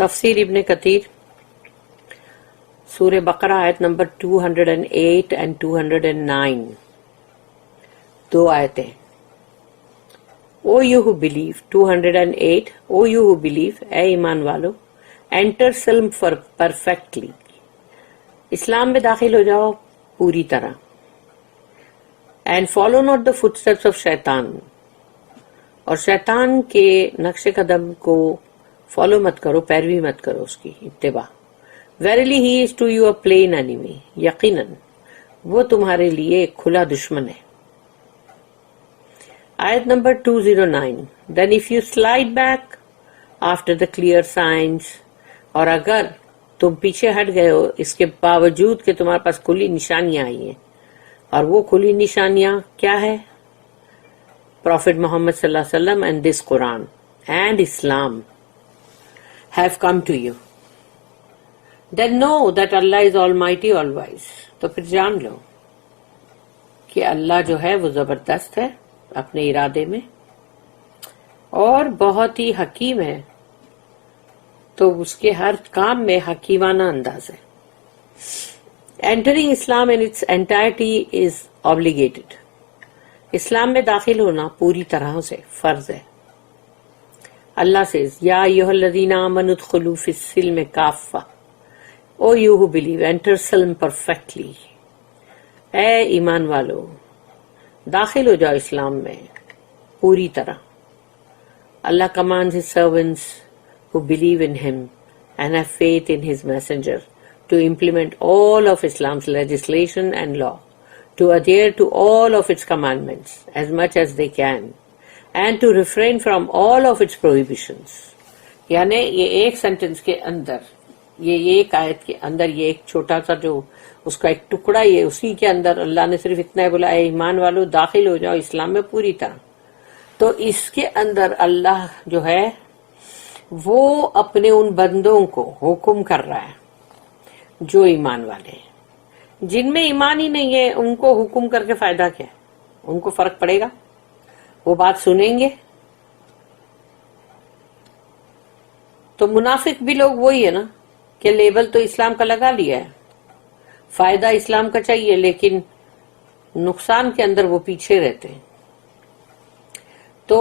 تفسیر ابن کثیر سورہ بقرہ آیت نمبر 208 and 209 دو آیتیں. O you who believe 208 O you who believe اے ایمان والو enter سلم perfectly اسلام میں داخل ہو جاؤ پوری طرح. and follow not the footsteps of شیطان اور شیطان کے نقش قدم کو فالو مت کرو، پیروی مت کرو، اس کی اتباع. Verily he is to you a plain enemy یقیناً وہ تمہارے لیے ایک کھلا دشمن ہے. آیت number 209 Then if you slide back after the clear signs اور اگر تم پیچھے ہٹ گئے ہو اس کے باوجود کہ تمہارے پاس کھلی نشانیاں آئی ہیں، اور وہ کھلی نشانیاں کیا ہے؟ Prophet Muhammad صلی اللہ علیہ وسلم and this Quran and Islam have come to you. Then know that Allah is Almighty, all wise. تو پھر جان لو کہ اللہ جو ہے وہ زبردست ہے اپنے ارادے میں اور بہت ہی حکیم ہے، تو اس کے ہر کام میں حکیمانہ انداز ہے. Entering Islam in its entirety is obligated. اسلام میں داخل ہونا پوری طرح سے فرض ہے. اللہ says یا ایھا الذین آمنوا ادخلوا فی السلم کافہ او یو ہو بلیو انٹر سلم پرفیکٹلی. اے ایمان والو داخل ہو جاؤ اسلام میں پوری طرح. اللہ commands his servants who believe in him and have faith in his messenger to implement all of Islam's legislation and law, to adhere to all of its commandments as much as they can, and to refrain from all of its prohibitions. یعنی یہ ایک sentence کے اندر، یہ ایک آیت کے اندر، یہ ایک چھوٹا سا جو اس کا ایک ٹکڑا، یہ اسی کے اندر اللہ نے صرف اتنا ہی بولا اے ایمان والو داخل ہو جاؤ اسلام میں پوری طرح. تو اس کے اندر اللہ جو ہے وہ اپنے ان بندوں کو حکم کر رہا ہے جو ایمان والے ہیں. جن میں ایمان ہی نہیں ہے ان کو حکم کر کے فائدہ کیا ہے؟ ان کو فرق پڑے گا؟ وہ بات سنیں گے؟ تو منافق بھی لوگ وہی ہے نا کہ لیبل تو اسلام کا لگا لیا ہے، فائدہ اسلام کا چاہیے لیکن نقصان کے اندر وہ پیچھے رہتے ہیں. تو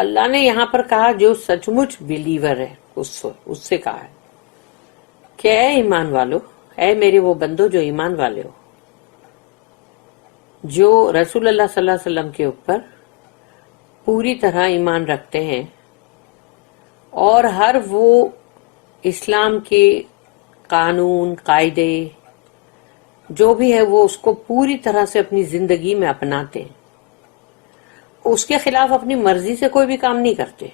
اللہ نے یہاں پر کہا جو سچ مچ بلیور ہے اس سے کہا ہے کہ اے ایمان والو، اے میرے وہ بندو جو ایمان والے ہو، جو رسول اللہ صلی اللہ علیہ وسلم کے اوپر پوری طرح ایمان رکھتے ہیں اور ہر وہ اسلام کے قانون قاعدے جو بھی ہے وہ اس کو پوری طرح سے اپنی زندگی میں اپناتے ہیں، اس کے خلاف اپنی مرضی سے کوئی بھی کام نہیں کرتے،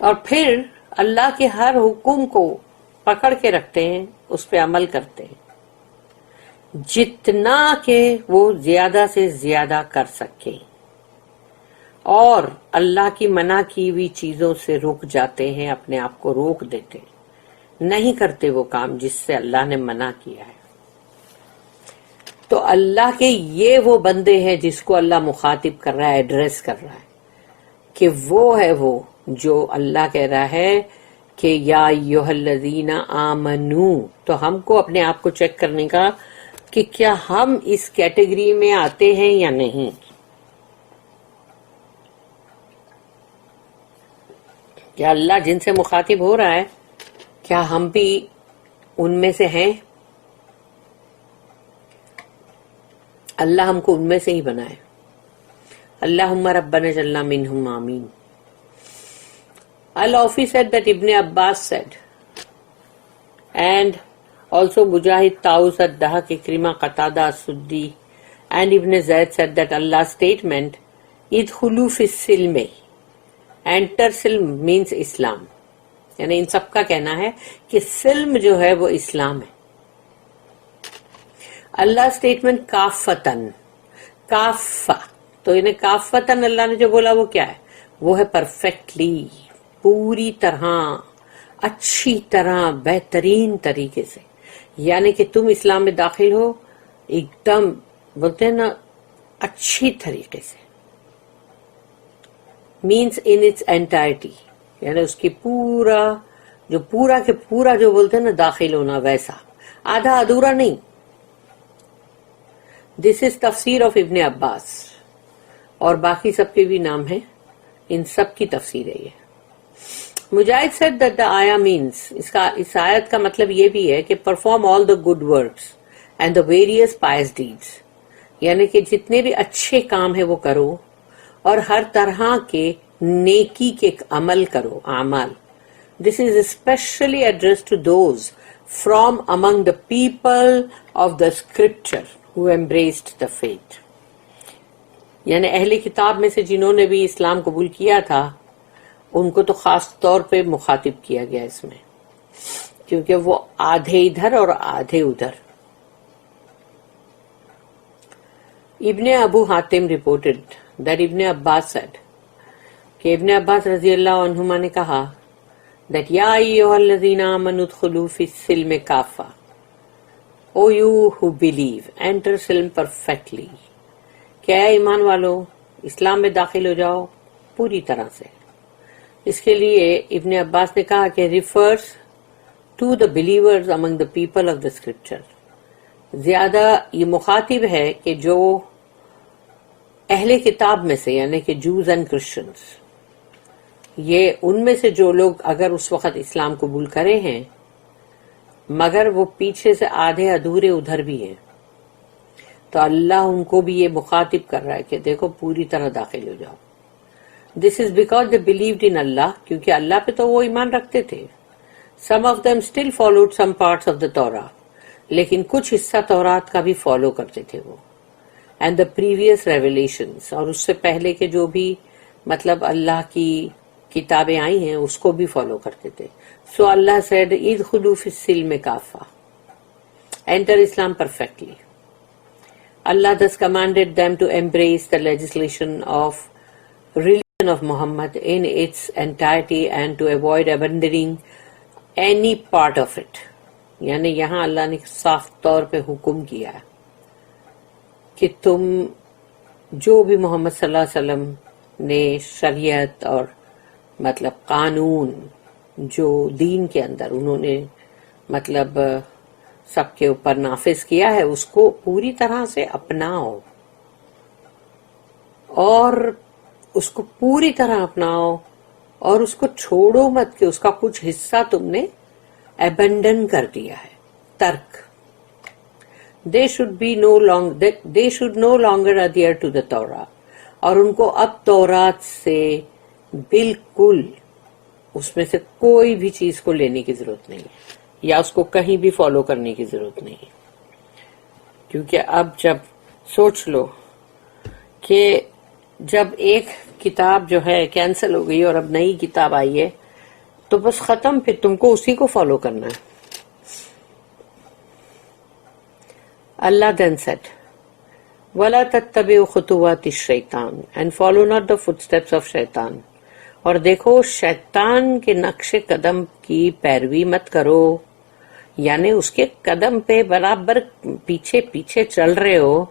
اور پھر اللہ کے ہر حکم کو پکڑ کے رکھتے ہیں، اس پہ عمل کرتے ہیں جتنا کہ وہ زیادہ سے زیادہ کر سکیں، اور اللہ کی منع کی ہوئی چیزوں سے رک جاتے ہیں، اپنے آپ کو روک دیتے ہیں، نہیں کرتے وہ کام جس سے اللہ نے منع کیا ہے. تو اللہ کے یہ وہ بندے ہیں جس کو اللہ مخاطب کر رہا ہے، ایڈریس کر رہا ہے کہ وہ ہے وہ جو اللہ کہہ رہا ہے کہ یا ایھا الذین آمنو. تو ہم کو اپنے آپ کو چیک کرنے کا کہ کیا ہم اس کیٹیگری میں آتے ہیں یا نہیں. کیا اللہ جن سے مخاطب ہو رہا ہے کیا ہم بھی ان میں سے ہیں؟ اللہ ہم کو ان میں سے ہی بنائے. اللہم ربنا اجعلنا منہم آمین. Al-Awfi said that Ibn Abbas said, and also Mujahid, Taus, Ad-Dahak, Ikrimah, Qatada, As-Suddi, and Ibn Zayd said that Allah's statement, idkhulu fi silmi, enter silm means Islam. یعنی ان سب کا کہنا ہے کہ سلم جو ہے وہ اسلام ہے. اللہ اسٹیٹمنٹ کافتن، کافہ، تو انہیں کافتن اللہ نے جو بولا وہ کیا ہے؟ وہ ہے پرفیکٹلی، پوری طرح، اچھی طرح، بہترین طریقے سے. یعنی کہ تم اسلام میں داخل ہو ایک دم بولتے ہیں نا اچھی طریقے سے، مینس ان اٹس انٹائرٹی، یعنی اس کی پورا کے پورا جو بولتے ہیں نا داخل ہونا، ویسا آدھا ادھورا نہیں. دس از تفسیر آف ابن عباس، اور باقی سب کے بھی نام ہیں، ان سب کی تفسیر ہے یہ. مجاہد said that the ayah means، اس آیت کا مطلب یہ بھی ہے کہ perform all the good works and the various pious deeds، یعنی کہ جتنے بھی اچھے کام ہیں وہ کرو اور ہر طرح کے نیکی کے عمل کرو، اعمال. This is especially addressed to those from among the people of the scripture who embraced the faith. یعنی اہل کتاب میں سے جنہوں نے بھی اسلام قبول کیا تھا ان کو تو خاص طور پہ مخاطب کیا گیا اس میں، کیونکہ وہ آدھے ادھر اور آدھے ادھر. ابن ابو حاتم reported that ابن عباس said کہ ابن عباس رضی اللہ عنہما نے کہا that یا ایھا الذین آمنوا ادخلوا فی السلم کافہ، O you who believe enter سلم perfectly، کہ اے ایمان والو اسلام میں داخل ہو جاؤ پوری طرح سے. اس کے لیے ابن عباس نے کہا کہ refers to the believers among the people of the scripture، زیادہ یہ مخاطب ہے کہ جو اہل کتاب میں سے، یعنی کہ جوز اینڈ کرسچنز، یہ ان میں سے جو لوگ اگر اس وقت اسلام قبول کرے ہیں مگر وہ پیچھے سے آدھے ادھورے ادھر بھی ہیں، تو اللہ ان کو بھی یہ مخاطب کر رہا ہے کہ دیکھو پوری طرح داخل ہو جاؤ. This is because they believed in Allah، کیونکہ اللہ پہ تو وہ ایمان رکھتے تھے. Some of them still followed some parts of the Torah، لیکن کچھ حصہ تورات کا بھی فالو کرتے تھے وہ. And the previous revelations، اور اس سے پہلے کے جو بھی مطلب اللہ کی کتابیں آئی ہیں اس کو بھی فالو کرتے تھے. So Allah said ادخلوا فی السلم کافہ، enter Islam perfectly. Allah thus commanded them to embrace the legislation of religion of Muhammad in its entirety and to avoid abandoning any part of it. یعنی یہاں اللہ نے صاف طور پہ حکم کیا ہے کہ تم جو بھی محمد صلی اللہ علیہ وسلم نے شریعت اور مطلب قانون جو دین کے اندر انہوں نے مطلب سب کے اوپر نافذ کیا ہے اس کو پوری طرح سے اپناؤ، اور اس کو پوری طرح اپناؤ اور اس کو چھوڑو مت کہ اس کا کچھ حصہ تم نے ایبنڈن کر دیا ہے، ترک. They should no longer adhere to the Torah، اور ان کو اب تورات سے بالکل اس میں سے کوئی بھی چیز کو لینے کی ضرورت نہیں یا اس کو کہیں بھی فالو کرنے کی ضرورت نہیں. کیونکہ اب جب سوچ لو کہ جب ایک کتاب جو ہے کینسل ہو گئی اور اب نئی کتاب آئی ہے تو بس ختم، پھر تم کو اسی کو فالو کرنا ہے. Allah then said وَلَا تَتَّبِعُوا خُطُوَاتِ الشَّيْطَانِ and follow not the footsteps of شیطان، اور دیکھو شیطان کے نقش قدم کی پیروی مت کرو، یعنی اس کے قدم پہ برابر پیچھے پیچھے چل رہے ہو.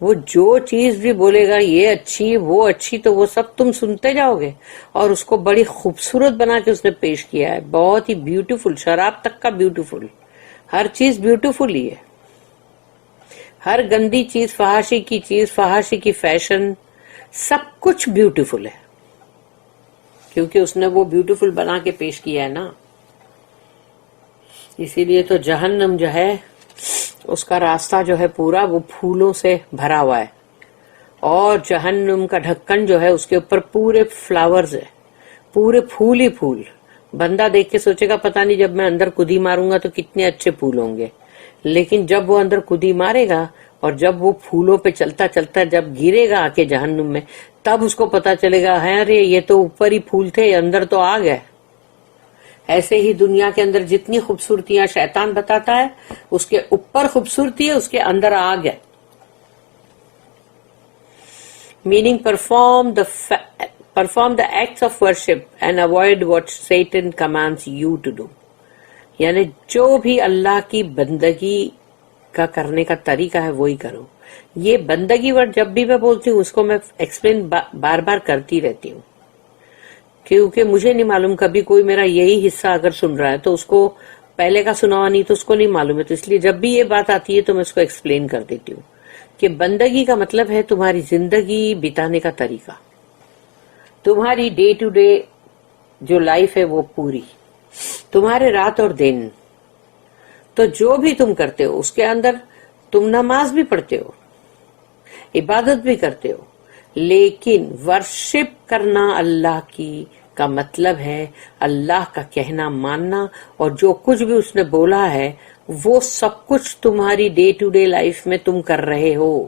وہ جو چیز بھی بولے گا یہ اچھی وہ اچھی تو وہ سب تم سنتے جاؤ گے، اور اس کو بڑی خوبصورت بنا کے اس نے پیش کیا ہے، بہت ہی بیوٹیفل، شراب تک کا بیوٹیفل، ہر چیز بیوٹیفل ہی ہے. ہر گندی چیز، فحاشی کی چیز، فحاشی کی فیشن، سب کچھ بیوٹیفل ہے، کیونکہ اس نے وہ بیوٹیفل بنا کے پیش کیا ہے نا. اسی لیے تو جہنم جو ہے اس کا راستہ جو ہے پورا وہ پھولوں سے بھرا ہوا ہے، اور جہنم کا ڈھکن جو ہے اس کے اوپر پورے فلاورز ہے، پورے پھول ہی پھول. بندہ دیکھ کے سوچے گا پتہ نہیں جب میں اندر کدی ماروں گا تو کتنے اچھے پھول ہوں گے، لیکن جب وہ اندر کدی مارے گا اور جب وہ پھولوں پہ چلتا چلتا جب گرے گا آ کے جہنم میں، تب اس کو پتا چلے گا ہے ارے یہ تو اوپر ہی پھول تھے، اندر تو آگ ہے. ایسے ہی دنیا کے اندر جتنی خوبصورتیاں شیطان بتاتا ہے اس کے اوپر خوبصورتی ہے، اس کے اندر آگ ہے. meaning perform the acts of worship and avoid what Satan commands you to do. یعنی جو بھی اللہ کی بندگی کا کرنے کا طریقہ ہے وہی کرو. یہ بندگی ورڈ جب بھی میں بولتی ہوں اس کو میں ایکسپلین بار بار کرتی رہتی ہوں. کیونکہ مجھے نہیں معلوم، کبھی کوئی میرا یہی حصہ اگر سن رہا ہے تو اس کو پہلے کا سنا ہوا نہیں تو اس کو نہیں معلوم ہے، تو اس لیے جب بھی یہ بات آتی ہے تو میں اس کو ایکسپلین کر دیتی ہوں کہ بندگی کا مطلب ہے تمہاری زندگی بتانے کا طریقہ، تمہاری ڈے ٹو ڈے جو لائف ہے وہ پوری، تمہارے رات اور دن، تو جو بھی تم کرتے ہو اس کے اندر تم نماز بھی پڑھتے ہو، عبادت بھی کرتے ہو، لیکن ورشپ کرنا اللہ کی کا مطلب ہے اللہ کا کہنا ماننا، اور جو کچھ بھی اس نے بولا ہے وہ سب کچھ تمہاری ڈے ٹو ڈے لائف میں تم کر رہے ہو،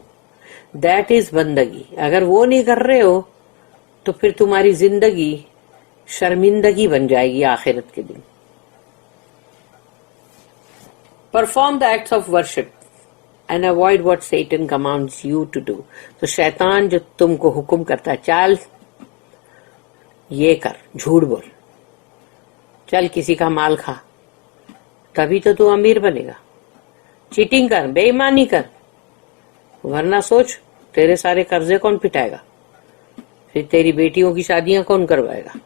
دیٹ از بندگی۔ اگر وہ نہیں کر رہے ہو تو پھر تمہاری زندگی شرمندگی بن جائے گی آخرت کے دن۔ Perform the acts of worship and avoid what Satan commands you to do۔ تو شیطان جو تم کو حکم کرتا ہے چل یہ کر، جھوٹ بول، چل کسی کا مال کھا، تبھی تو تو امیر بنے گا، چیٹنگ کر، بے ایمانی کر، ورنہ سوچ تیرے سارے قرضے کون پٹائے گا، پھر تیری بیٹیوں کی شادیاں کون کروائے گا،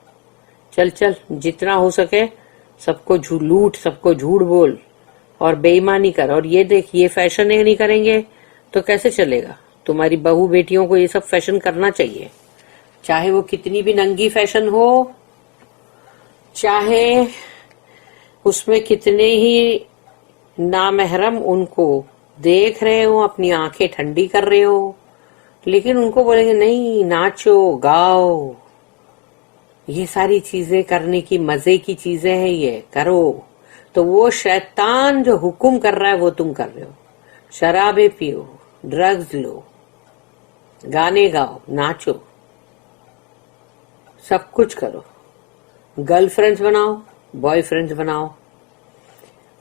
چل چل جتنا ہو سکے سب کو لوٹ، سب کو جھوٹ بول اور بے ایمانی کر، اور یہ دیکھ یہ فیشن نہیں کریں گے تو کیسے چلے گا؟ تمہاری بہو بیٹیوں کو یہ سب فیشن کرنا چاہیے، چاہے وہ کتنی بھی ننگی فیشن ہو، چاہے اس میں کتنے ہی نامحرم ان کو دیکھ رہے ہو، اپنی آنکھیں ٹھنڈی کر رہے ہو، لیکن ان کو بولیں گے نہیں ناچو گاؤ، یہ ساری چیزیں کرنے کی مزے کی چیزیں ہیں، یہ کرو، تو وہ شیطان جو حکم کر رہا ہے وہ تم کر رہے ہو، شرابیں پیو، ڈرگز لو، گانے گاؤ، ناچو، سب کچھ کرو، گرل فرینڈز بناؤ، بوائے فرینڈز بناؤ،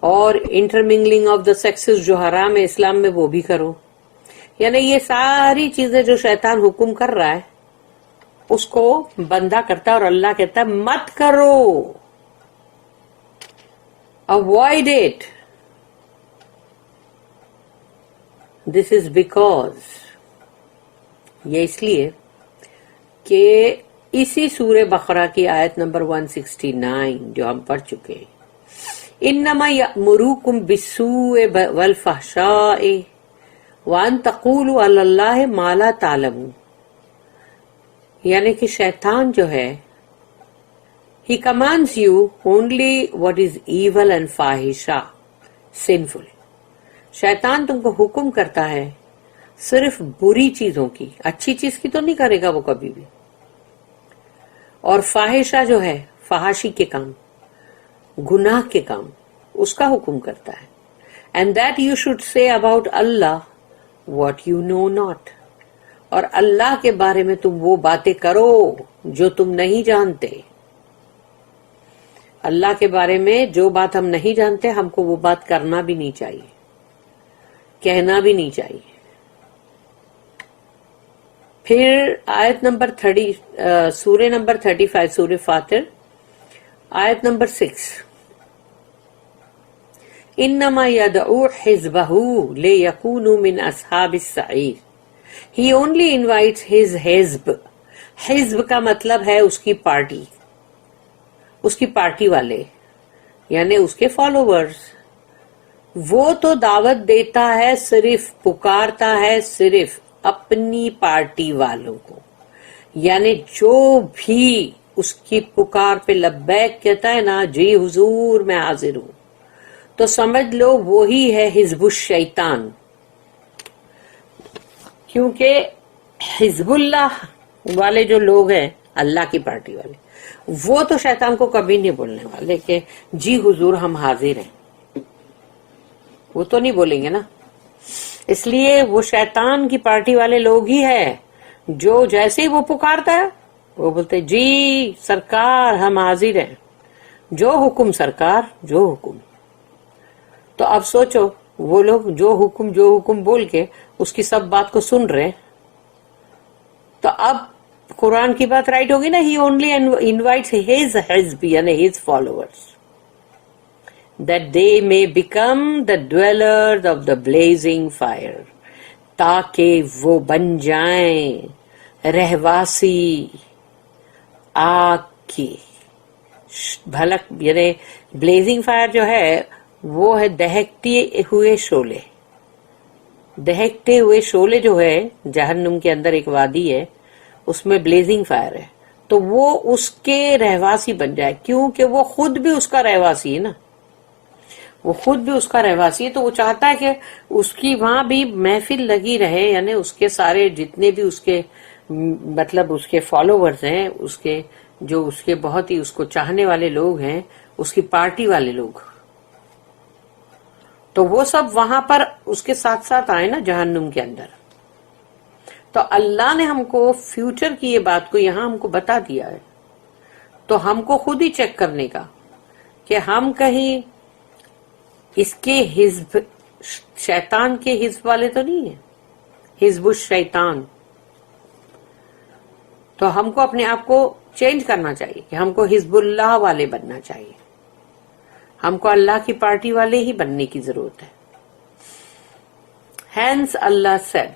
اور انٹرمنگلنگ آف دا سیکسز جو حرام ہے اسلام میں وہ بھی کرو، یعنی یہ ساری چیزیں جو شیطان حکم کر رہا ہے اس کو بندہ کرتا ہے، اور اللہ کہتا ہے مت کرو، avoid it۔ This is because یہ اس لیے کہ اسی سورہ بقرہ کی آیت نمبر 169 جو ہم پڑھ چکے ہیں، انما یأمرکم بالسوء والفحشاء وان تقولوا علی اللہ ما لا تعلمون، یعنی کہ شیطان جو ہے he commands you only what is evil and fahisha, sinful۔ شیطان تم کو حکم کرتا ہے صرف بری چیزوں کی، اچھی چیز کی تو نہیں کرے گا وہ کبھی بھی، اور فاحشہ جو ہے فحاشی کے کام، گناہ کے کام، اس کا حکم کرتا ہے۔ and that you should say about Allah what you know not، اور اللہ کے بارے میں تم وہ باتیں کرو جو تم نہیں جانتے۔ اللہ کے بارے میں جو بات ہم نہیں جانتے ہم کو وہ بات کرنا بھی نہیں چاہیے، کہنا بھی نہیں چاہیے۔ پھر آیت نمبر 30 سورہ نمبر 35 سورہ فاطر آیت نمبر 6، انما یدعو حزبہ لیکونوا من اصحاب السعیر، he only invites his حزب، حزب کا مطلب ہے اس کی پارٹی، اس کی پارٹی والے یعنی اس کے فالوورز، وہ تو دعوت دیتا ہے، صرف پکارتا ہے صرف اپنی پارٹی والوں کو، یعنی جو بھی اس کی پکار پہ لبیک کہتا ہے نا، جی حضور میں حاضر ہوں، تو سمجھ لو وہی ہے حزب الشیطان، کیونکہ حزب اللہ والے جو لوگ ہیں اللہ کی پارٹی والے وہ تو شیطان کو کبھی نہیں بولنے والے کہ جی حضور ہم حاضر ہیں، وہ تو نہیں بولیں گے نا، اس لیے وہ شیطان کی پارٹی والے لوگ ہی ہے جو جیسے ہی وہ پکارتا ہے وہ بولتے جی سرکار ہم حاضر ہیں، جو حکم سرکار، جو حکم۔ تو اب سوچو وہ لوگ جو حکم بول کے اس کی سب بات کو سن رہے، تو اب قرآن کی بات رائٹ ہوگی نا، ہی اونلی انوائٹس ہز حزب یعنی his followers that they may become the dwellers of the blazing fire، تاکہ وہ بن جائیں رہواسی آگ کی. بھلک یعنی بلیزنگ فائر جو ہے وہ ہے دہکتے ہوئے شعلے. دہکتے ہوئے شعلے جو ہے جہنم کے اندر ایک وادی ہے, اس میں بلیزنگ فائر ہے, تو وہ اس کے رہواسی بن جائے, کیونکہ وہ خود بھی اس کا رہواسی ہے نا, وہ خود بھی اس کا رہواسی ہے, تو وہ چاہتا ہے کہ اس کی وہاں بھی محفل لگی رہے, یعنی اس کے سارے جتنے بھی اس کے مطلب اس کے فالوورز ہیں, اس کے جو اس کے بہت ہی اس کو چاہنے والے لوگ ہیں, اس کی پارٹی والے لوگ, تو وہ سب وہاں پر اس کے ساتھ ساتھ آئے نا جہنم کے اندر. تو اللہ نے ہم کو فیوچر کی یہ بات کو یہاں ہم کو بتا دیا ہے, تو ہم کو خود ہی چیک کرنے کا کہ ہم کہیں اس کے حزب شیطان کے حزب والے تو نہیں ہیں, حزب الشیطان. تو ہم کو اپنے آپ کو چینج کرنا چاہیے کہ ہم کو حزب اللہ والے بننا چاہیے, ہم کو اللہ کی پارٹی والے ہی بننے کی ضرورت ہے. Hence Allah said,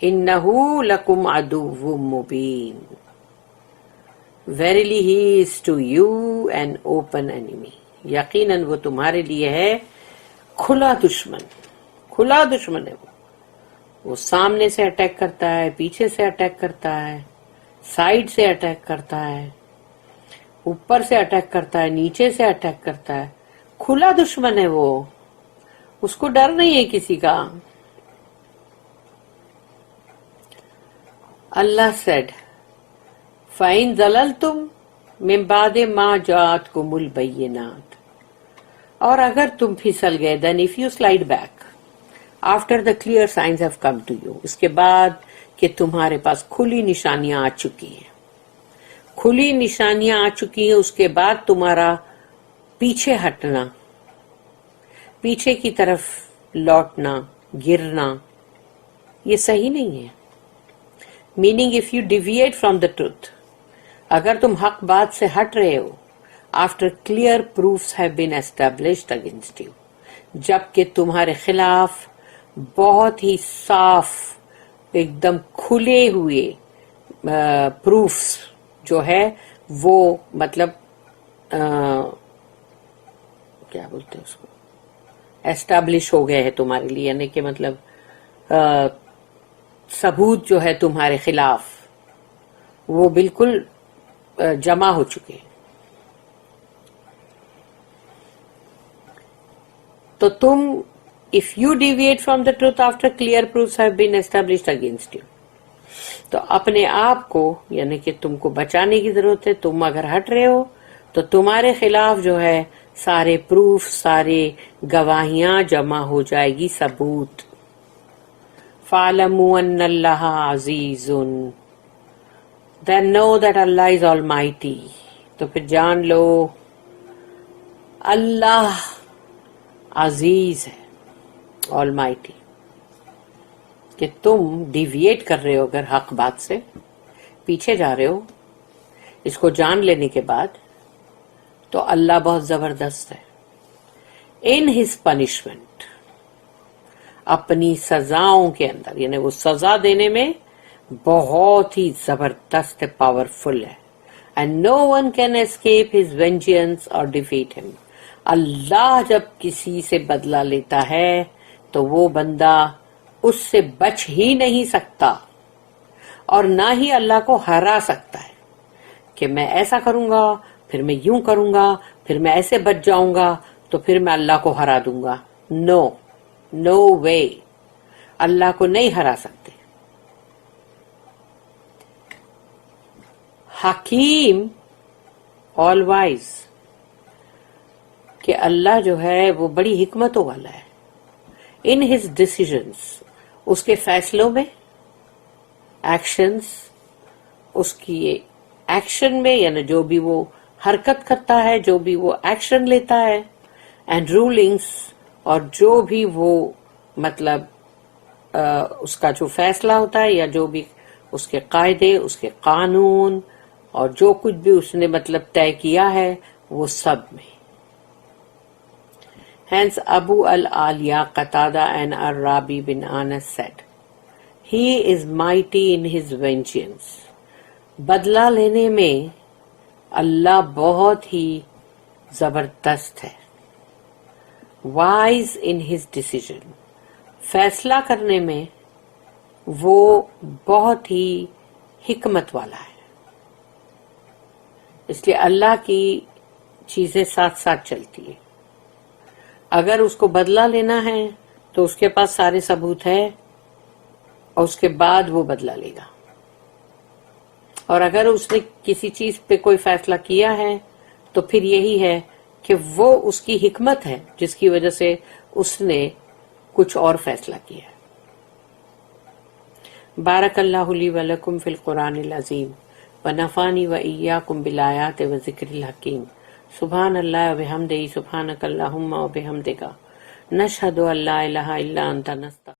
إِنَّهُ لَكُمْ عَدُوٌّ مُبِينٌ. Verily he is to you an open enemy. یقیناً وہ تمہارے لیے ہے کھلا دشمن. کھلا دشمن ہے وہ سامنے سے اٹیک کرتا ہے, پیچھے سے اٹیک کرتا ہے, سائیڈ سے اٹیک کرتا ہے, اوپر سے اٹیک کرتا ہے, نیچے سے اٹیک کرتا ہے. کھلا دشمن ہے وہ, اس کو ڈر نہیں ہے کسی کا. اللہ said, فَإِن ضَلَلْتُمْ مِن بَعْدِ مَا جَاءَتْكُمُ الْبَيِّنَاتُ. اور اگر تم پھسل گئے, then if you slide back after the clear signs have come to you, اس کے بعد کہ تمہارے پاس کھلی نشانیاں آ چکی ہیں, کھلی نشانیاں آ چکی ہیں, اس کے بعد تمہارا پیچھے ہٹنا, پیچھے کی طرف لوٹنا, گرنا, یہ صحیح نہیں ہے. Meaning if you deviate from the truth, اگر تم حق بات سے ہٹ رہے ہو, after clear proofs have been established against you, جبکہ تمہارے خلاف بہت ہی صاف ایک دم کھلے ہوئے پروفس جو ہے وہ مطلب کیا بولتے ہیں اس کو, ایسٹیبلش ہو گئے ہیں تمہارے لیے, یعنی کہ مطلب ثبوت جو ہے تمہارے خلاف وہ بالکل جمع ہو چکے ہیں. تو تم if you deviate from the truth after clear proofs have been established against you, تو اپنے آپ کو یعنی کہ تم کو بچانے کی ضرورت ہے. تم اگر ہٹ رہے ہو تو تمہارے خلاف جو ہے سارے پروف, سارے گواہیاں جمع ہو جائے گی, ثبوت. فَاعْلَمُوا أَنَّ اللَّهَ عَزِيزٌ, then know that Allah is almighty. تو پھر جان لو اللہ عزیز ہے, almighty. کہ تم ڈیویٹ کر رہے ہو اگر حق بات سے, پیچھے جا رہے ہو, اس کو جان لینے کے بعد, تو اللہ بہت زبردست ہے. ان ہز پنشمنٹ, اپنی سزاؤں کے اندر, یعنی وہ سزا دینے میں بہت ہی زبردست ہے, پاورفل ہے. And no one can escape his vengeance اور ڈیفیٹ ہم. اللہ جب کسی سے بدلہ لیتا ہے تو وہ بندہ اس سے بچ ہی نہیں سکتا, اور نہ ہی اللہ کو ہرا سکتا ہے کہ میں ایسا کروں گا, پھر میں یوں کروں گا, پھر میں ایسے بچ جاؤں گا, تو پھر میں اللہ کو ہرا دوں گا. نو, نو وے, اللہ کو نہیں ہرا سکتے. حکیم, آل وائز, کہ اللہ جو ہے وہ بڑی حکمتوں والا ہے. ان ہز ڈیسیژنس, اس کے فیصلوں میں, ایکشنز, اس کی ایکشن میں, یعنی جو بھی وہ حرکت کرتا ہے, جو بھی وہ ایکشن لیتا ہے, اینڈ رولنگس, اور جو بھی وہ مطلب اس کا جو فیصلہ ہوتا ہے, یا جو بھی اس کے قاعدے, اس کے قانون, اور جو کچھ بھی اس نے مطلب طے کیا ہے, وہ سب میں. Hence Abu al-Aliya Qatada and Ar-Rabi bin Anas said, He is mighty in his vengeance. بدلہ لینے میں اللہ بہت ہی زبردست ہے. وائز ان ہز ڈیسیژن، فیصلہ کرنے میں وہ بہت ہی حکمت والا ہے. اس لیے اللہ کی چیزیں ساتھ ساتھ چلتی ہیں. اگر اس کو بدلہ لینا ہے تو اس کے پاس سارے ثبوت ہے اور اس کے بعد وہ بدلہ لے گا. اور اگر اس نے کسی چیز پہ کوئی فیصلہ کیا ہے تو پھر یہی ہے کہ وہ اس کی حکمت ہے جس کی وجہ سے اس نے کچھ اور فیصلہ کیا ہے. بارک اللہ لی و لکم فی القرآن العظیم ونفعنی و ایاکم بالآیات و ذکر الحکیم. سبحان اللہ و بحمدہ، سبحانک اللہم و بحمدک، نشہد ان لا الہ الا انت، نستغفرک.